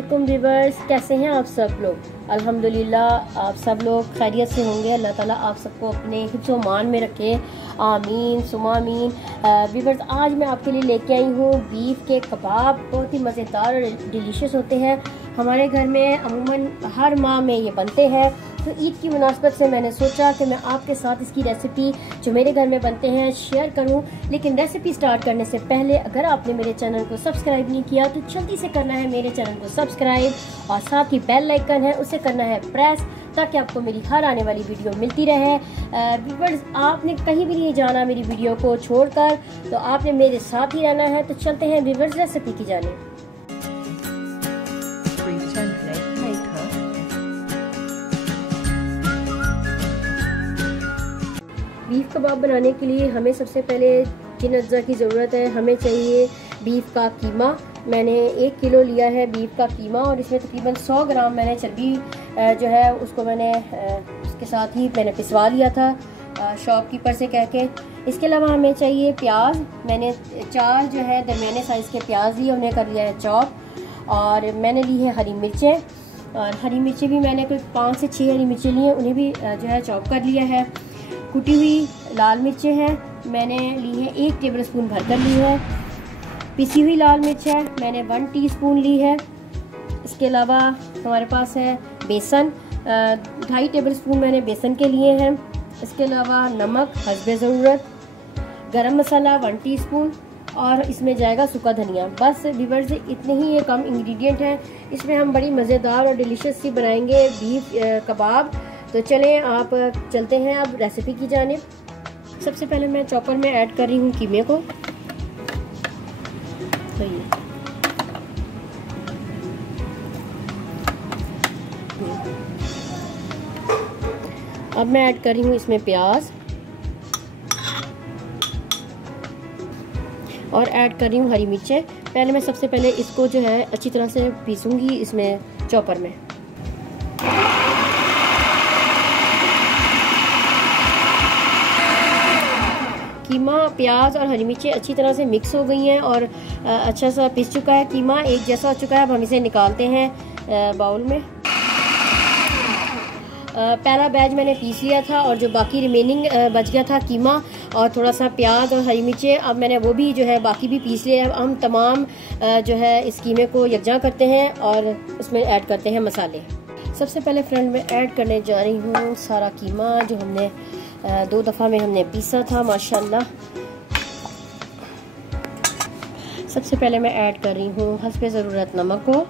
वालेकुम व्यूअर्स, कैसे हैं आप सब लोग। अल्हम्दुलिल्लाह आप सब लोग खैरियत से होंगे। अल्लाह ताला आप सबको अपने हिफ्ज़ व मान में रखे, आमीन सुमा आमीन। व्यूअर्स, आज मैं आपके लिए लेके आई हूँ बीफ के कबाब। बहुत ही मज़ेदार और डिलीशियस होते हैं। हमारे घर में अमूमन हर माह में ये बनते हैं, तो ईद की मुनासबत से मैंने सोचा कि मैं आपके साथ इसकी रेसिपी जो मेरे घर में बनते हैं शेयर करूं। लेकिन रेसिपी स्टार्ट करने से पहले अगर आपने मेरे चैनल को सब्सक्राइब नहीं किया तो जल्दी से करना है मेरे चैनल को सब्सक्राइब, और साथ ही बेल आइकन है उसे करना है प्रेस, ताकि आपको मेरी हर आने वाली वीडियो मिलती रहे। व्यूअर्स, आपने कहीं भी नहीं जाना मेरी वीडियो को छोड़कर, तो आपने मेरे साथ ही रहना है। तो चलते हैं व्यूअर्स रेसिपी की जानिब। बीफ कबाब बनाने के लिए हमें सबसे पहले जिन अज्जा की ज़रूरत है, हमें चाहिए बीफ का कीमा। मैंने 1 किलो लिया है बीफ का कीमा, और इसमें तकरीबन 100 ग्राम मैंने चर्बी जो है उसको मैंने उसके साथ ही मैंने पिसवा लिया था शॉपकीपर से कह के। इसके अलावा हमें चाहिए प्याज। मैंने 4 जो है दरमियाने साइज़ के प्याज लिए, उन्हें कर लिया है चॉप। और मैंने ली है हरी मिर्चें, और हरी मिर्चें भी मैंने कोई 5 से 6 हरी मिर्चें ली हैं, उन्हें भी जो है चॉप कर लिया है। कुटी हुई लाल मिर्चें हैं, मैंने ली है 1 टेबल स्पून भरकर ली है। पिसी हुई लाल मिर्च है, मैंने 1 टीस्पून ली है। इसके अलावा हमारे पास है बेसन, 2.5 टेबल स्पून मैंने बेसन के लिए हैं। इसके अलावा नमक हस्बे ज़रूरत, गरम मसाला 1 टीस्पून, और इसमें जाएगा सूखा धनिया। बस व्यूअर्स, इतने ही ये कम इंग्रेडिएंट हैं। इसमें हम बड़ी मज़ेदार और डिलीशियस सी बनाएंगे बीफ कबाब। तो चलें आप चलते हैं अब रेसिपी की जानिब। सबसे पहले मैं चॉपर में ऐड कर रही हूँ कीमे को। तो ये अब मैं ऐड कर रही हूँ इसमें प्याज, और ऐड कर रही हूँ हरी मिर्चें। पहले मैं सबसे पहले इसको जो है अच्छी तरह से पीसूंगी इसमें चॉपर में। कीमा, प्याज और हरी मिर्चें अच्छी तरह से मिक्स हो गई हैं और अच्छा सा पिस चुका है कीमा, एक जैसा हो चुका है। अब हम इसे निकालते हैं बाउल में। पहला बैच मैंने पीस लिया था, और जो बाकी रिमेनिंग बच गया था कीमा और थोड़ा सा प्याज और हरी मिर्चें, अब मैंने वो भी जो है बाकी भी पीस लिया है। हम तमाम जो है इस कीमे को यकजा करते हैं और उसमें ऐड करते हैं मसाले। सबसे पहले फ्रेंड में ऐड करने जा रही हूँ सारा कीमा जो हमने 2 दफ़ा में हमने पीसा था माशाल्लाह। सबसे पहले मैं ऐड कर रही हूँ हस्बे ज़रूरत नमक को,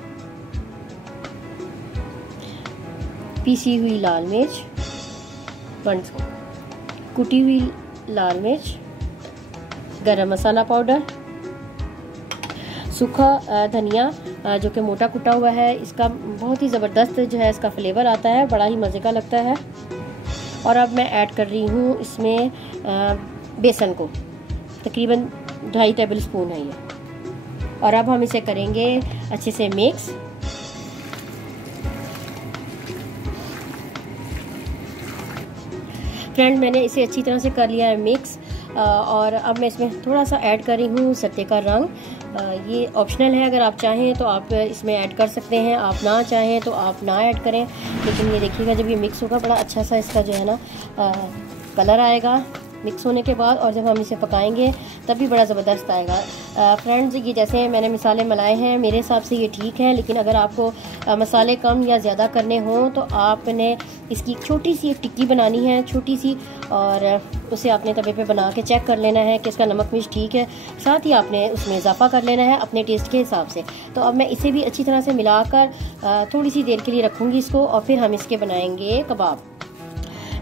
पीसी हुई लाल मिर्च, कुटी हुई लाल मिर्च, गरम मसाला पाउडर, सूखा धनिया जो कि मोटा कुटा हुआ है। इसका बहुत ही ज़बरदस्त जो है इसका फ्लेवर आता है, बड़ा ही मज़े का लगता है। और अब मैं ऐड कर रही हूँ इसमें बेसन को, तकरीबन 2.5 टेबल स्पून है ये। और अब हम इसे करेंगे अच्छे से मिक्स। फ्रेंड, मैंने इसे अच्छी तरह से कर लिया है मिक्स, और अब मैं इसमें थोड़ा सा ऐड कर रही हूँ सत्ते का रंग। ये ऑप्शनल है, अगर आप चाहें तो आप इसमें ऐड कर सकते हैं, आप ना चाहें तो आप ना ऐड करें। लेकिन ये देखिएगा जब ये मिक्स होगा बड़ा अच्छा सा इसका जो है ना कलर आएगा मिक्स होने के बाद, और जब हम इसे पकाएंगे तब भी बड़ा ज़बरदस्त आएगा। फ्रेंड्स, ये जैसे मैंने मसाले मिलाए हैं मेरे हिसाब से ये ठीक है, लेकिन अगर आपको मसाले कम या ज़्यादा करने हों तो आपने इसकी छोटी सी एक टिक्की बनानी है, छोटी सी, और उसे आपने तवे पे बना के चेक कर लेना है कि इसका नमक मिर्च ठीक है। साथ ही आपने उसमें इजाफा कर लेना है अपने टेस्ट के हिसाब से। तो अब मैं इसे भी अच्छी तरह से मिलाकर थोड़ी सी देर के लिए रखूँगी इसको, और फिर हम इसके बनाएंगे कबाब।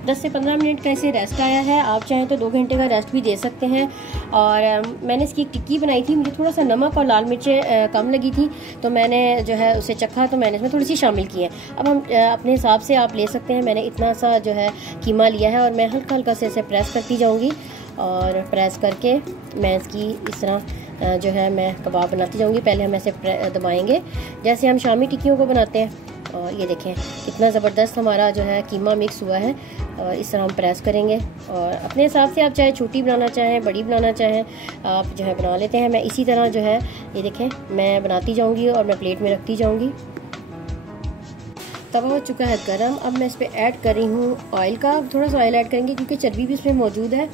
10 से 15 मिनट का इसे रेस्ट आया है, आप चाहें तो 2 घंटे का रेस्ट भी दे सकते हैं। और मैंने इसकी टिक्की बनाई थी, मुझे थोड़ा सा नमक और लाल मिर्चें कम लगी थी, तो मैंने जो है उसे चखा, तो मैंने इसमें थोड़ी सी शामिल की है। अब हम अपने हिसाब से आप ले सकते हैं। मैंने इतना सा जो है कीमा लिया है, और मैं हल्का हल्का से इसे प्रेस करती जाऊँगी, और प्रेस करके मैं इसकी इस तरह जो है मैं कबाब बनाती जाऊँगी। पहले हम ऐसे दबाएँगे जैसे हम शामी टिक्कियों को बनाते हैं, और ये देखें कितना ज़बरदस्त हमारा जो है कीमा मिक्स हुआ है। और इस तरह हम प्रेस करेंगे, और अपने हिसाब से आप चाहे छोटी बनाना चाहें, बड़ी बनाना चाहें, आप जो है बना लेते हैं। मैं इसी तरह जो है ये देखें मैं बनाती जाऊंगी और मैं प्लेट में रखती जाऊंगी। तवा हो चुका है गरम। अब मैं इस पर ऐड कर रही हूँ ऑयल का, थोड़ा सा ऑयल ऐड करेंगे क्योंकि चर्बी भी इसमें मौजूद है,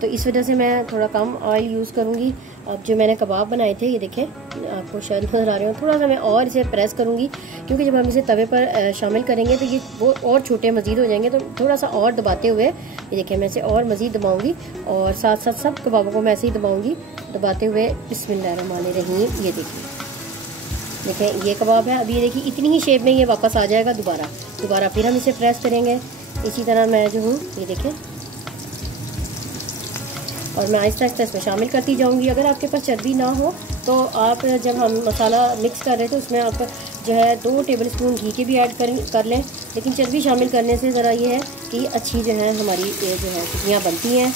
तो इस वजह से मैं थोड़ा कम ऑयल यूज़ करूँगी। अब जो मैंने कबाब बनाए थे ये देखें, आपको शायद नज़र आ रहे हो, थोड़ा सा मैं और इसे प्रेस करूँगी क्योंकि जब हम इसे तवे पर शामिल करेंगे तो ये वो और छोटे मज़ीद हो जाएंगे, तो थोड़ा सा और दबाते हुए ये देखें मैं इसे और मज़ीद दबाऊँगी और साथ साथ सब कबाबों को मैं ऐसे ही दबाऊँगी, दबाते हुए बिस्मिल्लाहिर्रहमानिर्रहीम। ये देखें ये कबाब है। अब ये देखिए इतनी ही शेप में ये वापस आ जाएगा, दोबारा फिर हम इसे प्रेस करेंगे। इसी तरह मैं जो हूँ ये देखें, और मैं आहिस्ता आहिस्ता इसमें शामिल करती जाऊंगी। अगर आपके पास चर्बी ना हो तो आप जब हम मसाला मिक्स कर रहे थे उसमें आप जो है 2 टेबल स्पून घी के भी ऐड कर लें, लेकिन चर्बी शामिल करने से ज़रा ये है कि अच्छी जो है हमारी ये जो है टिक्कियाँ बनती हैं।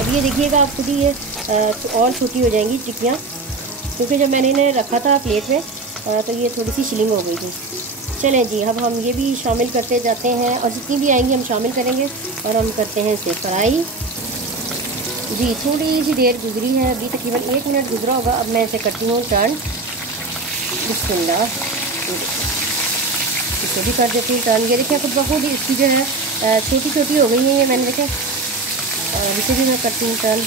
अब ये देखिएगा आप खुद ही ये और छोटी हो जाएंगी टिक्कियाँ, क्योंकि जब मैंने इन्हें रखा था प्लेट में तो ये थोड़ी सी शिलिंग हो गई थी। चलें जी, अब हम ये भी शामिल करते जाते हैं और जितनी भी आएंगी हम शामिल करेंगे और हम करते हैं इसे फ्राई। जी थोड़ी सी देर गुजरी है, अभी तकरीबन 1 मिनट गुजरा होगा। अब मैं इसे करती हूँ टर्न, बिस्मिल्लाह, इसे भी कर देती हूँ टर्न। ये देखिए खुद ब खुद इसकी जो है छोटी छोटी हो गई है ये, मैंने देखे, इसे भी मैं करती हूँ टर्न।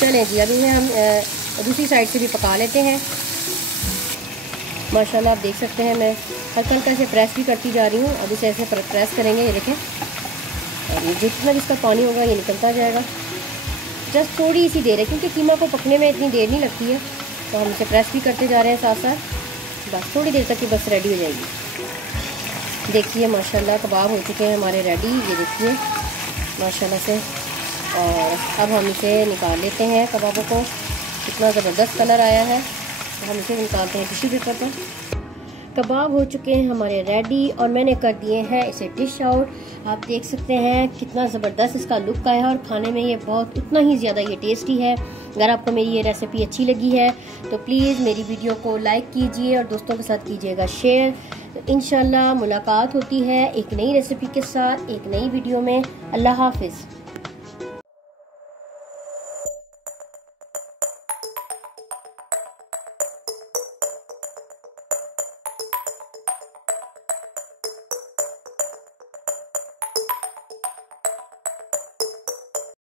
चलें जी, अभी हम दूसरी साइड से भी पका लेते हैं। माशाल्लाह आप देख सकते हैं मैं हल्का हल्का से प्रेस भी करती जा रही हूँ। अब इसे ऐसे प्रेस करेंगे, ये देखें, और ये जितना भी इसका पानी होगा ये निकलता जाएगा। जस्ट थोड़ी सी देर है क्योंकि कीमा को पकने में इतनी देर नहीं लगती है, तो हम इसे प्रेस भी करते जा रहे हैं साथ साथ, बस थोड़ी देर तक ये बस रेडी हो जाएगी। देखिए माशाल्लाह कबाब हो चुके हैं हमारे रेडी, ये देखिए माशाल्लाह से। और अब हम इसे निकाल लेते हैं कबाबों को, कितना ज़बरदस्त कलर आया है। तो हम इसे निकालते हैं टिश्यू पेपर पर। कबाब हो चुके हैं हमारे रेडी और मैंने कर दिए हैं इसे डिश आउट। आप देख सकते हैं कितना ज़बरदस्त इसका लुक आया है और खाने में ये बहुत उतना ही ज़्यादा ये टेस्टी है। अगर आपको मेरी ये रेसिपी अच्छी लगी है तो प्लीज़ मेरी वीडियो को लाइक कीजिए और दोस्तों के साथ कीजिएगा शेयर। तो इंशाल्लाह मुलाकात होती है एक नई रेसिपी के साथ, एक नई वीडियो में। अल्लाह हाफिज़।